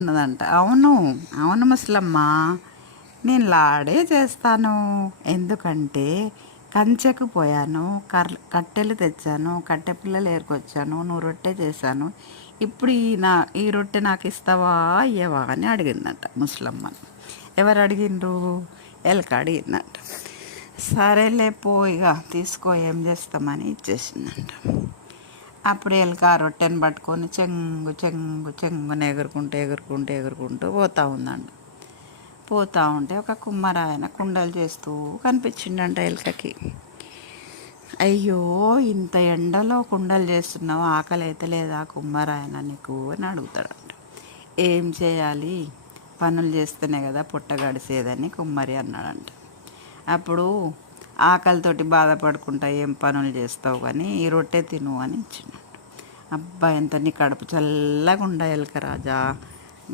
ఉన్నదంట. అవును. అవును ముసలమ్మ. నేను లాడే చేస్తాను. ఎందుకంటే కంచెకు పోయాను, కట్టెలు తెచ్చాను, కట్టె పిల్లలు ఏరుకొచ్చాను, నువ్వు రొట్టె చేశాను. ఇప్పుడు ఈ రొట్టె నాకు ఇస్తావా అయ్యవా అని అడిగిందంట ముసలమ్మను. ఎవరు అడిగిండ్రు? ఎలక అడిగిందంట. సరేలే పో ఇక తీసుకో, ఏం చేస్తామని ఇచ్చేసిందంట. అప్పుడు ఎలుక ఆ రొట్టెని పట్టుకొని చెంగు చెంగు చెంగున ఎగురుకుంటూ పోతూ ఉందండి. పోతూ ఉంటే ఒక కుమ్మరాయన కుండలు చేస్తూ కనిపించిండంట ఎలుకకి. అయ్యో, ఇంత ఎండలో కుండలు చేస్తున్నావు, ఆకలి అయితే లేదా కుమ్మరాయన నీకు అని అడుగుతాడంట. ఏం చేయాలి, పనులు చేస్తేనే కదా పుట్ట గడిసేదని కుమ్మరి అన్నాడంట. అప్పుడు ఆకలితోటి బాధపడుకుంటా ఏం పనులు చేస్తావు కానీ ఈ రొట్టె తిను అని ఇచ్చిండు. అబ్బా, ఎంత నీ కడుపు చల్లగా ఉండ ఎలుక రాజా,